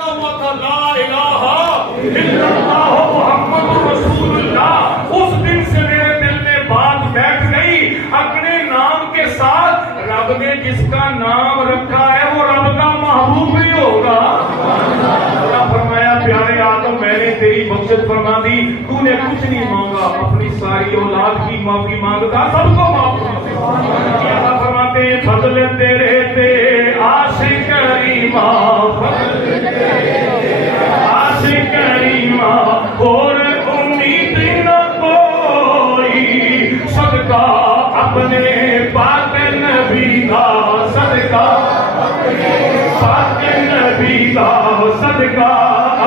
لکھا ہوا تھا لا الہ الا اللہ محمد رسول اللہ، اس دن سے میرے دل میں بات بیٹھ گئی، اپنے نام کے ساتھ رب نے جس کا نام رکھا ہے وہ رب کا محبوب بھی ہوگا۔ اللہ فرمایا پیارے آدم میں نے تیری بخشش فرما دی، تو نے کچھ نہیں مانگا، اپنی ساری اولاد کی معافی مانگتا، سب کو معاف کر دے۔ اللہ فرماتے ہیں فضل تیرے تے عاشق کریمہ، فضل تیرے عاشق کریمہ، اور امید نہ کوئی، صدقہ اپنے پاک نبی کا، صدقہ اپنے پاک نبی کا، صدقہ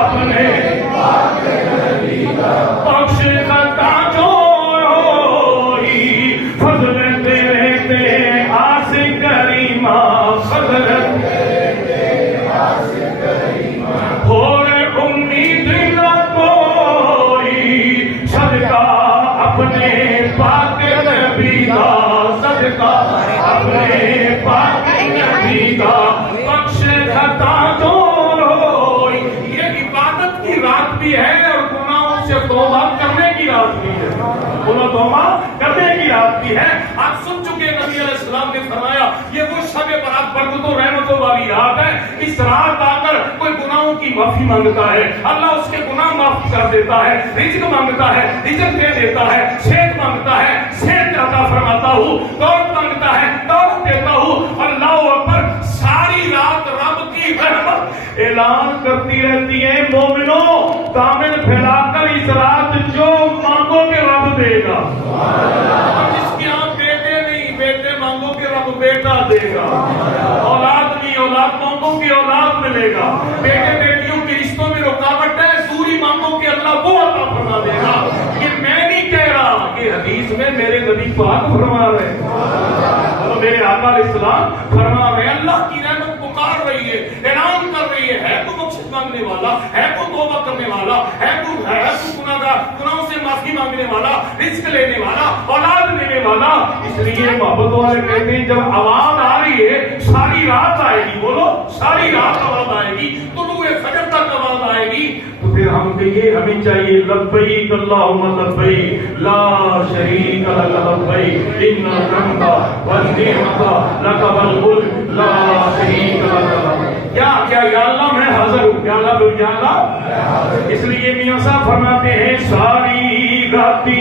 اپنے پاک نبی کا، بخش خطا جو ہوئی، فضل تیرے تے عاشق کریمہ، فضل تیرے تے عاشق کریمہ، اور امید نہ کوئی، صدقہ اپنے پاک نبی کا، صدقہ اپنے پاک نبی کا، بخش خطا جو ہوئی۔ یہ عبادت کی رات بھی ہے اور گناہوں سے توبہ کرنے کی رات بھی ہے، گناہ توبہ کرنے کی رات بھی ہے۔ آپ سن چکے نبی علیہ السلام نے فرمایا یہ وہ شب برات برکتوں رحمتوں والی رات ہے، اس رات آ کر کوئی گناہوں کی معافی مانگتا ہے، اللہ اس کے گناہ معاف کر دیتا ہے، رزق مانگتا ہے رزق دے دیتا ہے، صحت مانگتا ہے صحت عطا فرماتا ہوں، دولت مانگتا ہے دولت دیتا ہوں۔ اللہ اکبر، ساری رات رب کی رحمت اعلان کرتی رہتی ہے، مومنوں دامن پھیلا کر اس رات جو مانگو گے رب دے گا، جس کے یہاں بیٹے نہیں بیٹے مانگو گے رب بیٹا دے گا، اولاد نہیں اولاد مانگو گے اولاد ملے گا، بیٹے بیٹیوں کے رشتوں میں رکاوٹ ہے دوری مانگو گے اللہ وہ عطا فرما دے گا۔ یہ میں نہیں کہہ رہا، یہ حدیث میں میرے نبی پاک فرما رہے ہیں، میرے آقا علیہ السلام فرما رہے ہیں، اللہ کی رحمت پکار رہی ہے، اعلان کر رہی ہے تو بخشش مانگنے والا ہے، تو توبہ کرنے والا ہے، تو گناہوں سے معافی مانگنے والا، رزق لینے والا، اولاد دینے والا۔ اس لیے محبت والے کہتے ہیں جب آواز آ رہی ہے ساری رات آئے گی، بولو ساری رات آواز آئے گی، طلوع فجر تک آواز آئے گی، تو پھر ہم کہیے ہمیں چاہیے لبیک اللہم لبیک لا شریک لک لبیک ان الحمد والنعمت لک والملک لا شریک لک۔ کیا یا اللہ میں حاضر ہوں، یا اللہ۔ اس لیے میاں صاحب فرماتے ہیں ساری راتی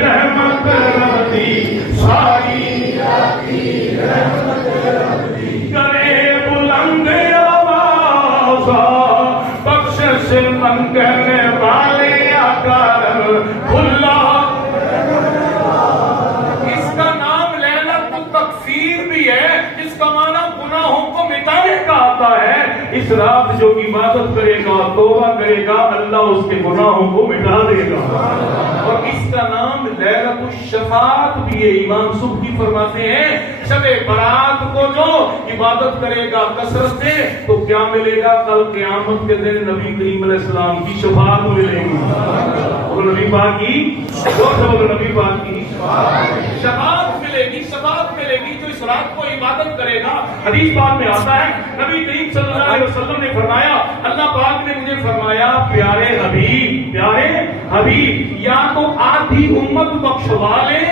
رحمت ربی، ساری راتی رحمت ربی، کرے بلند آواز بخشش منگنے والے آکار کھلا۔ اس کا نام لیلۃ التکفیر بھی ہے، جس کا معنی گناہوں کو مٹانے کا آتا ہے۔ اس رات جو عبادت کرے گا توبہ کرے گا اللہ اس کے گناہوں کو مٹا دے گا، اور اس کا نام لیلۃ الشفاعت بھی ہے۔ امام سبکی فرماتے ہیں شب برات کو جو عبادت کرے گا کثرت سے تو کیا ملے گا؟ کل قیامت کے دن نبی کریم علیہ السلام کی شفاعت ملے گی، اور نبی پاک کی نبی پاک کی شفاعت ملے گی، شفاعت ملے گی جو اس رات کو عبادت کرے گا۔ حدیث پاک میں آتا ہے نبی کریم صلی اللہ علیہ وسلم نے فرمایا، اللہ پاک نے مجھے فرمایا پیارے حبیب یا تو آدھی امت بخشوا لے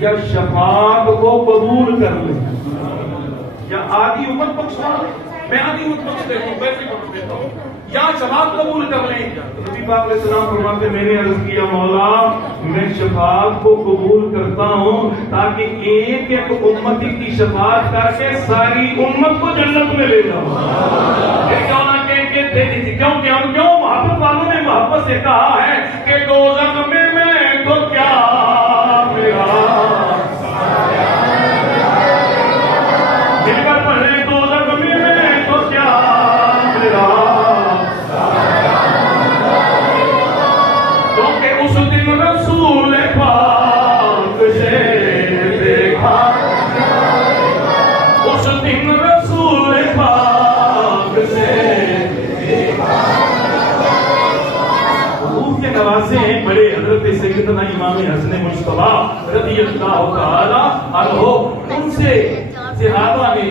یا شفاعت کو قبول کر لے، یا آدھی امت بخشوا لے، میں آدھی امت بخش دیتا ہوں ویسے بخش دیتا ہوں، یا شفاعت قبول کر لیں۔ نبی پاک علیہ السلام فرماتے میں نے عرض کیا مولا میں شفاعت کو قبول کرتا ہوں تاکہ ایک ایک امتی کی شفاعت کر کے ساری امت کو جنت میں لے جاؤں۔ کیوں نہ کہ دے دیجیے، کیوں محبت والوں نے محبت سے کہا ہے کہ دوزخ میں تو کیا میرا دل کر پڑھے دوزخ میں تو کیا میرا، کیونکہ اس دن رسول پاک سے دیکھا، اس دن رسول پاک سے حضور کے نوازے ہیں بڑے حضرت سیدنا امام حسن مجتبیٰ رضی اللہ تعالی عنہ، ان سے صحابہ نے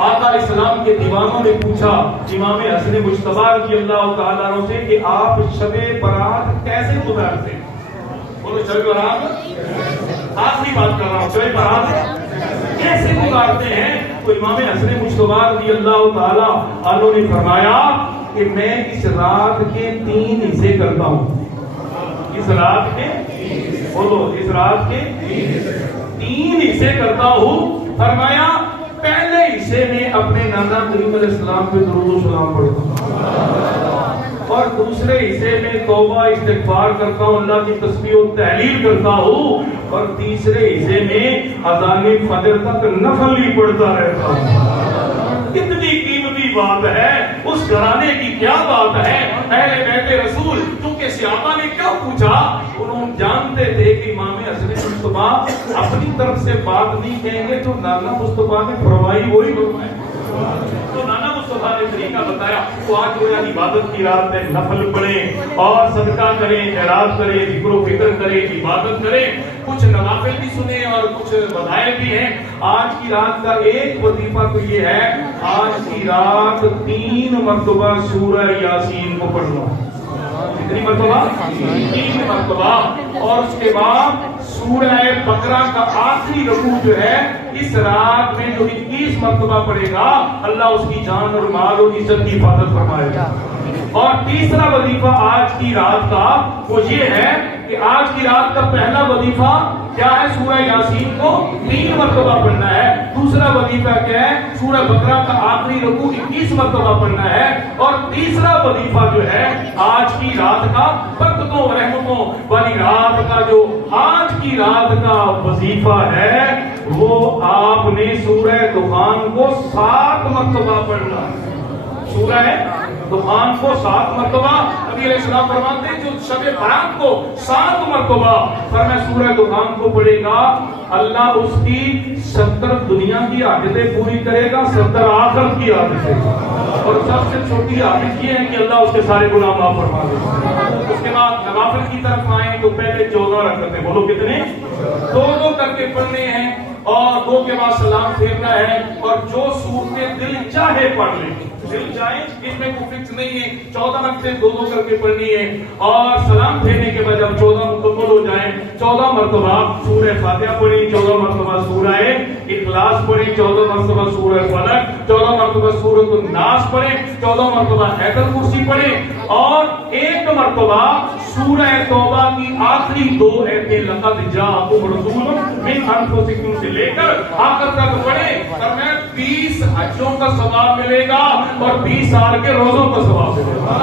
آقا اسلام کے دیوانوں نے پوچھا امام حسن مجتبی رضی اللہ تعالیٰ عنہ سے کہ آپ شب برات کیسے گزارتے ہیں؟ بولو شب برات آخری بات کر رہا ہوں، شب برات کیسے گزارتے ہیں؟ تو امام حسن مجتبی رضی اللہ تعالیٰ عنہ نے فرمایا کہ میں اس رات کے 3 حصے کرتا ہوں۔ اس رات کے بولو اس رات کے 3 حصے کرتا ہوں۔ فرمایا پہلے حصے میں اپنے نانا کریم علیہ السلام پہ درود و سلام پڑھتا ہوں، اور دوسرے حصے میں توبہ استغفار کرتا ہوں، اللہ کی تسبیح و تحلیل کرتا ہوں، اور تیسرے حصے میں اذان فجر تک نفل ہی پڑھتا رہتا ہوں۔ کتنی قیمتی بات ہے، اس گھرانے کی کیا بات ہے۔ اہل بیت رسول چونکہ صحابہ نے کیوں پوچھا، انہوں جانتے تھے کہ امام حسن مصطفیٰ اپنی طرف سے بات نہیں کہیں گے، تو نانا مصطفیٰ نے فرمائی وہی فرمایا، تو نانا مصطفیٰ نے طریقہ بتایا۔ تو آج جو ہے عبادت کی رات میں نفل پڑھیں اور صدقہ کریں، خیرات کریں، ذکر و فکر کریں، عبادت کریں، کچھ نوافل بھی سنیں اور کچھ وظائف بھی ہیں۔ آج کی رات کا ایک وظیفہ تو یہ ہے، آج کی رات 3 مرتبہ سورہ یاسین کو پڑھنا۔ کتنی مرتبہ؟ 3 مرتبہ، اور اس کے بعد سورہ بقرہ کا آخری رکوع جو ہے اس رات میں جو 21 مرتبہ پڑھے گا، اللہ اس کی جان اور مال اور عزت کی حفاظت فرمائے گا۔ اور تیسرا وظیفہ آج کی رات کا وہ یہ ہے کہ آج کی رات کا پہلا وظیفہ کیا ہے؟ سورہ یاسین کو 3 مرتبہ پڑھنا ہے۔ دوسرا وظیفہ کیا ہے؟ سورہ بقرہ کا آخری رکوع 21 مرتبہ پڑھنا ہے۔ اور تیسرا وظیفہ جو ہے آج کی رات کا، برکتوں رحمتوں والی رات کا جو آج کی رات کا وظیفہ ہے، وہ آپ نے سورہ دخان کو 7 مرتبہ پڑھنا ہے۔ سورہ دخان کو 7 مرتبہ، نبی علیہ السلام فرماتے ہیں جو شب برات کو 7 مرتبہ فرمایا سورہ دخان کو پڑھے گا، اللہ اس کی 70 دنیا کی حاجتیں پوری کرے گا، 70 آخرت کی حاجتیں، اور سب سے چھوٹی حاجت یہ ہے کہ اللہ اس کے سارے گناہ معاف فرما دے۔ اس کے بعد نوافل کی طرف آئیں تو پہلے 14 رکعتیں، بولو کتنے؟ 2 کر کے پڑھنے ہیں، اور 2 کے بعد سلام پھیرنا ہے، اور جو صورتیں دل چاہے پڑھ لیں، دل چاہے، اس میں کوئی فکس نہیں ہے، 14 رکعتیں 2 کر کے پڑھنی ہے، اور سلام پھیرنے کے بعد جب 14 مکمل ہو جائیں 14 مرتبہ سورہ فاتحہ پڑھی، 14 مرتبہ سورہ اخلاص پڑھی، 14 مرتبہ سورہ فلق، 14 مرتبہ سورۃ الناس پڑھیں، 14 مرتبہ آیت الکرسی پڑھیں، اور 1 مرتبہ سورہ توبہ کی آخری 2 آیتیں لقد جاءکم رسول من انفسکم سے لے کر آخر تک پڑھیں، فرمایا 20 حجوں کا ثواب ملے گا اور 20 سال کے روزوں کا ثواب ملے گا۔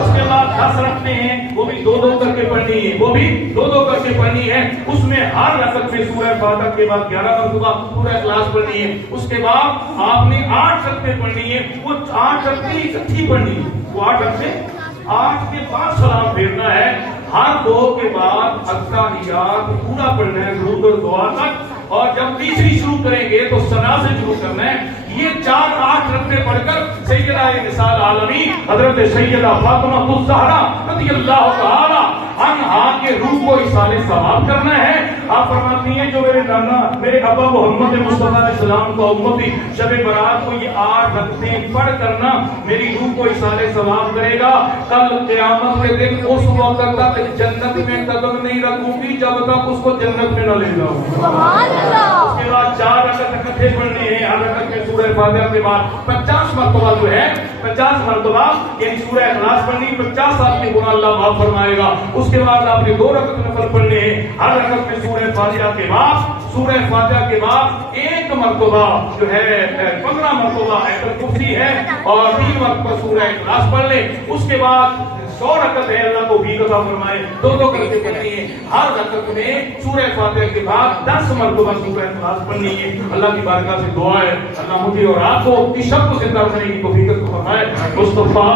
اس کے بعد 10 رکھتے ہیں، وہ بھی 2 کر کے پڑھنی ہے، وہ بھی 2 کر کے پڑھنی ہے۔ اس میں ہر رکعت میں سورہ فاتحہ کے بعد 11 مرتبہ سورہ اخلاص پڑھنی ہے۔ اس کے بعد آپ نے 8 رکعتیں پڑھنی ہے، وہ 8 رکعتیں اکٹھی پڑھنی ہے، وہ 8 رکعتیں 8 کے بعد سلام پھیرنا ہے۔ ہر 2 کے بعد التحیات پورا پڑھنا ہے، درود اور دعا تک، اور جب تیسری شروع کریں گے تو ثنا سے شروع کرنا ہے۔ یہ 4-8 رکعتیں پڑھ کر سیدہ نساء العالمین حضرت سیدہ فاطمہ الزہرا رضی اللہ تعالی عنہا کے روح کو ایصال ثواب کرنا ہے۔ آپ فرماتی ہیں جو میرے نانا میرے ابا محمد مصطفیٰ علیہ السلام کا امتی شب برات کو یہ 8 رکعتیں پڑھ کرنا میری روح کو ایصال ثواب کرے گا۔ کل قیامت کے دن اس وقت تک جنت میں قدم نہیں رکھوں گی جب تک اس کو جنت میں نہ لے جاؤں۔ سبحان اللہ۔ اس کے بعد 4 رکعت اکٹھے پڑھنے ہیں، ہر رکعت میں سورہ فاتحہ کے بعد 50 مرتبہ جو ہے 50 مرتبہ یعنی سورہ اخلاص پڑھنی، 50 سال کے گناہ اللہ معاف فرمائے گا۔ اس کے بعد آپ نے 2 رکعت نفل پڑھنے ہیں، ہر رکعت میں سورہ فاتحہ کے بعد 1 مرتبہ جو ہے 15 مرتبہ آیت الکرسی ہے، اور 3 مرتبہ سورہ اخلاص پڑھ لیں۔ اس کے بعد 100 رکعت ہے، اللہ کو بھی عطا فرمائے، 2 کر کے پڑھنی ہے۔ ہر رکعت میں سورہ فاتحہ کے بعد 10 مرتبہ سورہ اخلاص پڑھنی ہے۔ اللہ کی بارگاہ سے دعا ہے اللہ مجھے اور آپ کو اس شب کو زندہ رکھنے کی توفیق عطا فرمائے۔ مصطفیٰ